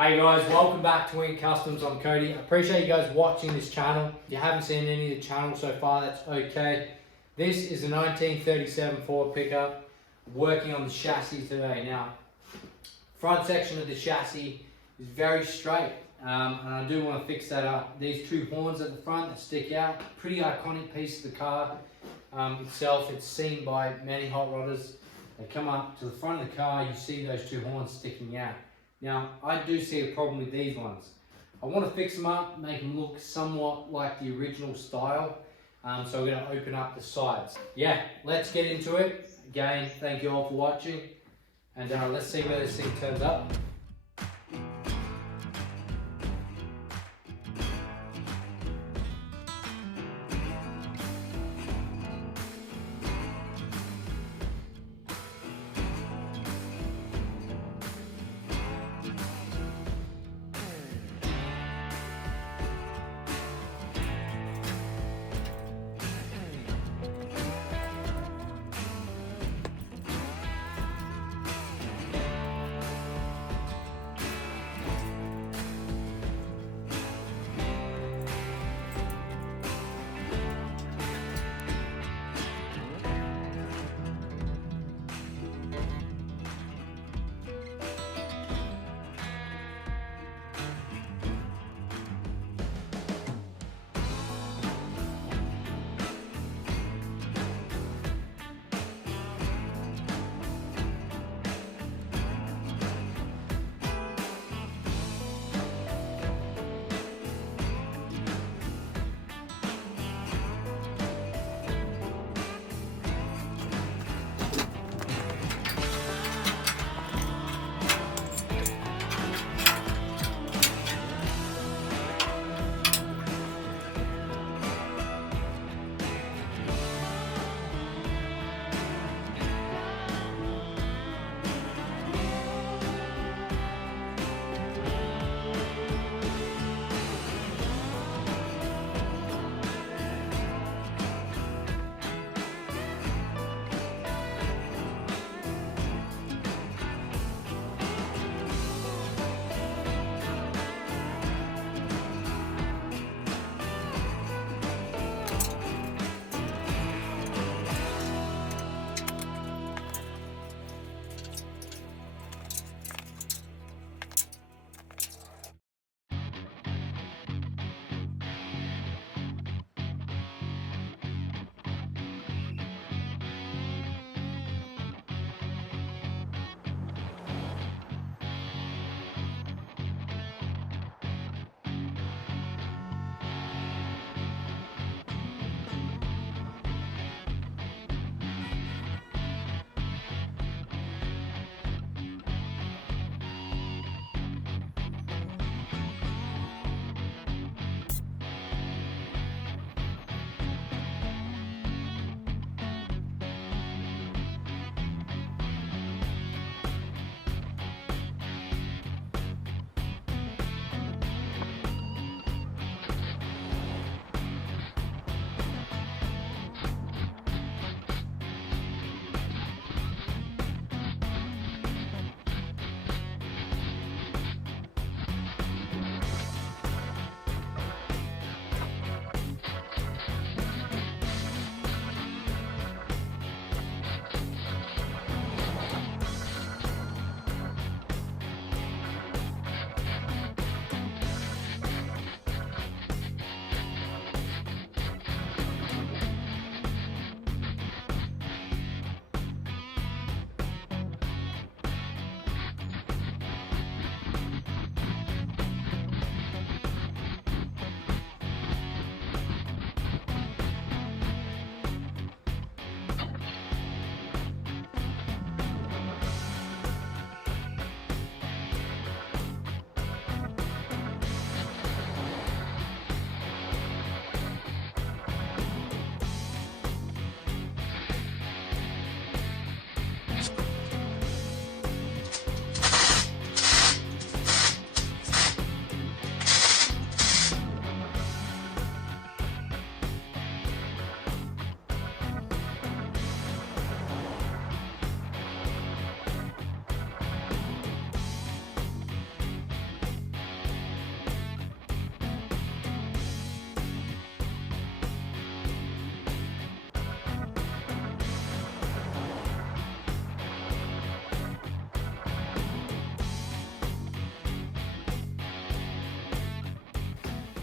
Hey guys, welcome back to Wing Customs. I'm Cody. I appreciate you guys watching this channel. If you haven't seen any of the channels so far, that's okay. This is a 1937 Ford pickup. I'm working on the chassis today. Now, front section of the chassis is very straight, and I do want to fix that up. These two horns at the front that stick out, pretty iconic piece of the car itself. It's seen by many hot rodders. They come up to the front of the car, you see those two horns sticking out. Now, I do see a problem with these ones. I want to fix them up, make them look somewhat like the original style. So we're going to open up the sides. Yeah, let's get into it. Again, thank you all for watching. And let's see where this thing turns up.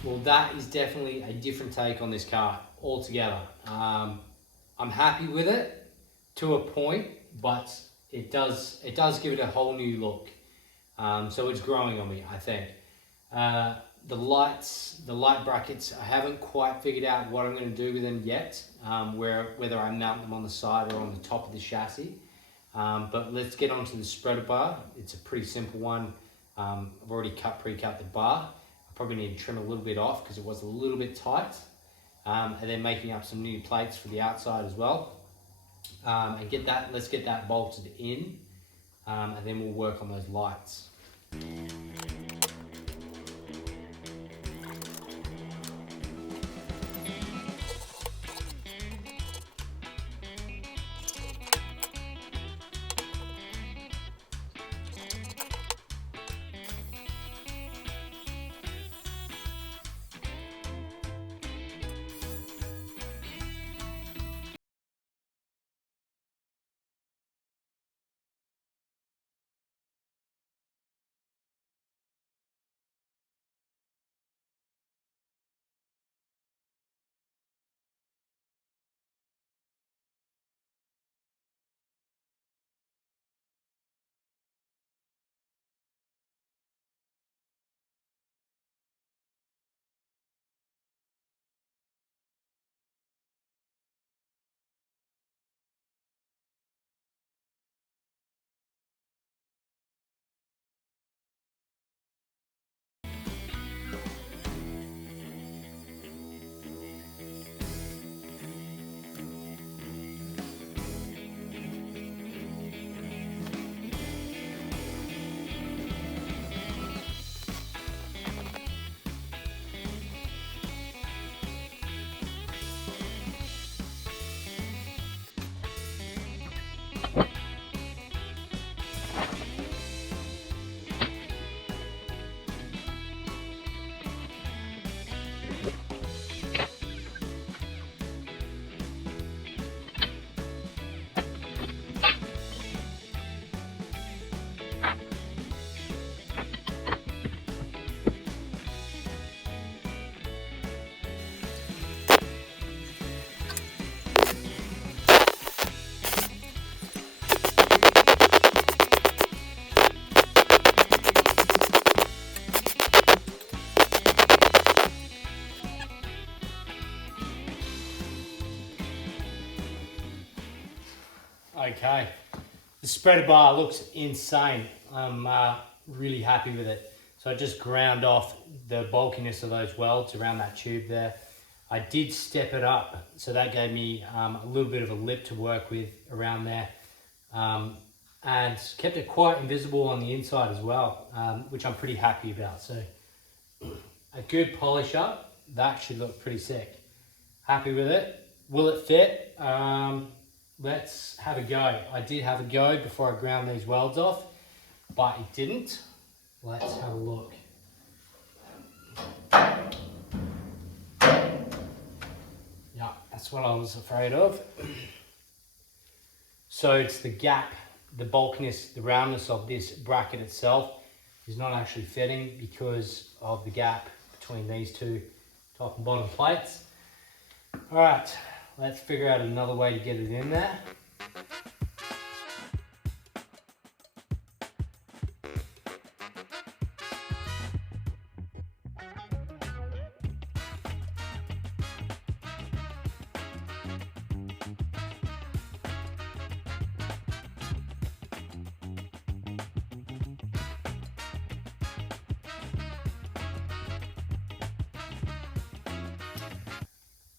well, that is definitely a different take on this car altogether. I'm happy with it to a point, but it does give it a whole new look. So it's growing on me, I think. The light brackets, I haven't quite figured out what I'm going to do with them yet, whether I mount them on the side or on the top of the chassis. But let's get onto the spreader bar. It's a pretty simple one. I've already pre-cut the bar. I probably need to trim a little bit off because it was a little bit tight. And then making up some new plates for the outside as well. And let's get that bolted in, and then we'll work on those lights. Okay, the spreader bar looks insane. I'm really happy with it. So I just ground off the bulkiness of those welds around that tube there. I did step it up, so that gave me a little bit of a lip to work with around there, and kept it quite invisible on the inside as well, which I'm pretty happy about. So a good polish up, that should look pretty sick. Happy with it. Will it fit? Let's have a go. I did have a go before I ground these welds off, but it didn't. Let's have a look. Yeah, that's what I was afraid of. So it's the gap, the bulkiness, the roundness of this bracket itself is not actually fitting because of the gap between these two top and bottom plates. All right, let's figure out another way to get it in there.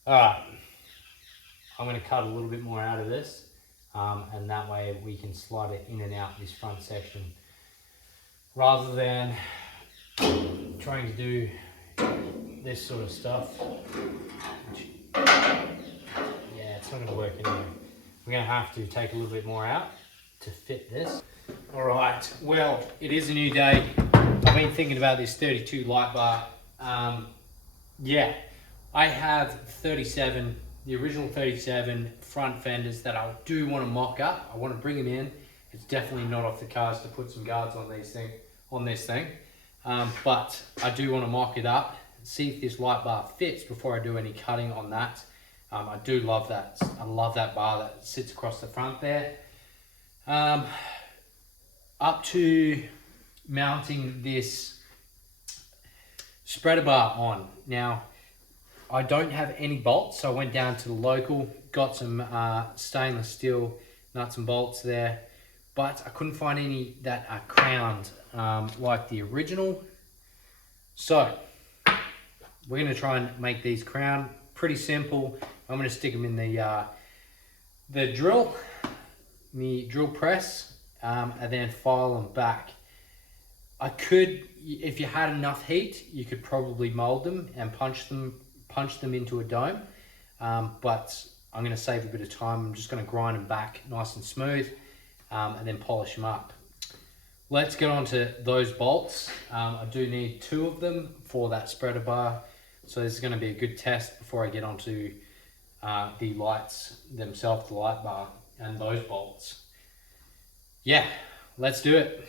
All right, I'm going to cut a little bit more out of this, and that way we can slide it in and out this front section rather than trying to do this sort of stuff. Which, yeah, it's not going to work anyway. We're going to have to take a little bit more out to fit this. All right, well, it is a new day. I've been thinking about this 32 light bar. Yeah. I have 37, the original 37 front fenders that I do want to mock up. I want to bring them in. It's definitely not off the cards to put some guards on this thing. But I do want to mock it up. see if this light bar fits before I do any cutting on that. I do love that. I love that bar that sits across the front there. Up to mounting this spreader bar on. Now, I don't have any bolts, so I went down to the local, got some stainless steel nuts and bolts there, but I couldn't find any that are crowned like the original. So we're going to try and make these crown. Pretty simple. I'm going to stick them in the drill press, and then file them back. I could, if you had enough heat, you could probably mold them and punch them into a dome, but I'm going to save a bit of time. I'm just going to grind them back nice and smooth, and then polish them up. Let's get on to those bolts. I do need 2 of them for that spreader bar, so this is going to be a good test before I get onto the lights themselves, the light bar and those bolts. Yeah, let's do it.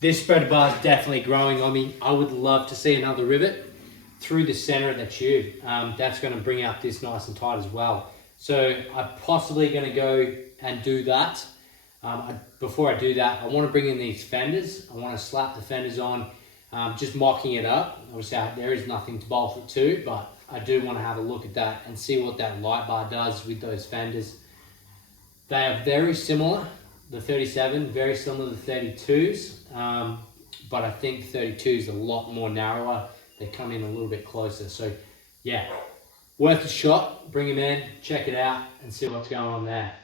This spreader bar is definitely growing on me. I would love to see another rivet through the center of the tube. That's going to bring out this nice and tight as well. So I'm possibly going to go and do that. Before I do that, I want to bring in these fenders. I want to slap the fenders on, just mocking it up. Obviously there is nothing to bolt it to, but I do want to have a look at that and see what that light bar does with those fenders. They are very similar. The 37, very similar to the 32s, but I think 32s are a lot more narrower. They come in a little bit closer. So yeah, worth a shot. Bring them in, check it out, and see what's going on there.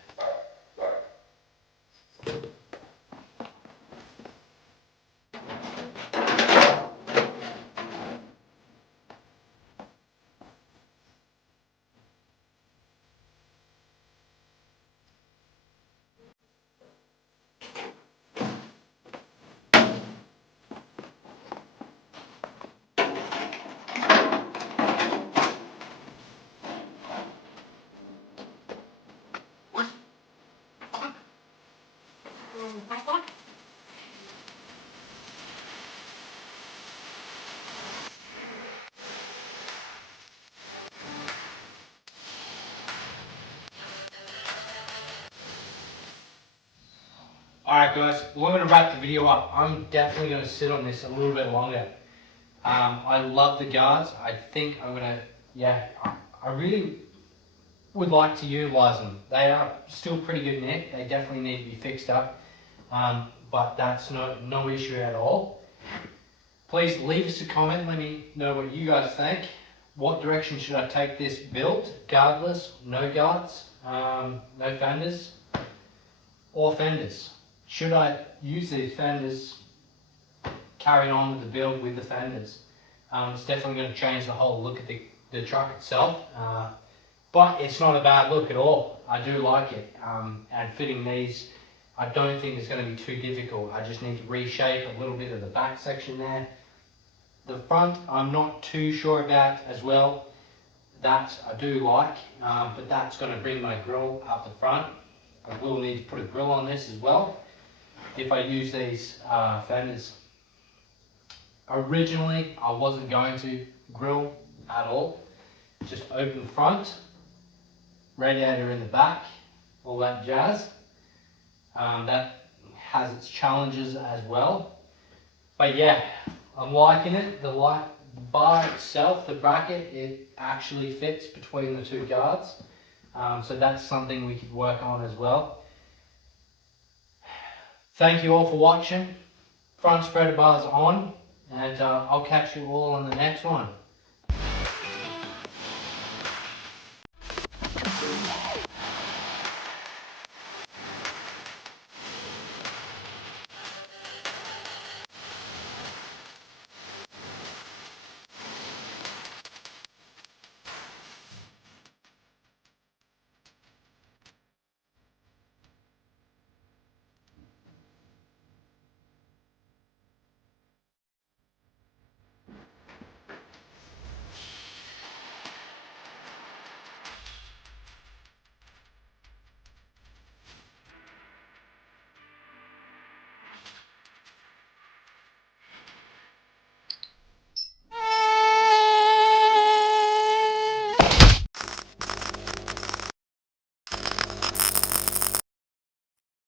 Alright guys, we're going to wrap the video up. I'm definitely going to sit on this a little bit longer. I love the guards. I think I'm going to, yeah, I really would like to utilise them. They are still pretty good nick. They definitely need to be fixed up. But that's no issue at all. Please leave us a comment. Let me know what you guys think. What direction should I take this build? Guardless, no guards, no fenders, or fenders? Should I use these fenders, carry on with the build with the fenders? It's definitely going to change the whole look at the truck itself. But it's not a bad look at all. I do like it. And fitting these, I don't think it's going to be too difficult. I just need to reshape a little bit of the back section there. The front, I'm not too sure about as well. That I do like, but that's going to bring my grille up the front. I will need to put a grille on this as well if I use these fenders. Originally, I wasn't going to grill at all. Just open front, radiator in the back, all that jazz. That has its challenges as well. But yeah, I'm liking it. The light bar itself, the bracket, it actually fits between the two guards. So that's something we could work on as well. Thank you all for watching. Front spreader bar's on, and I'll catch you all on the next one.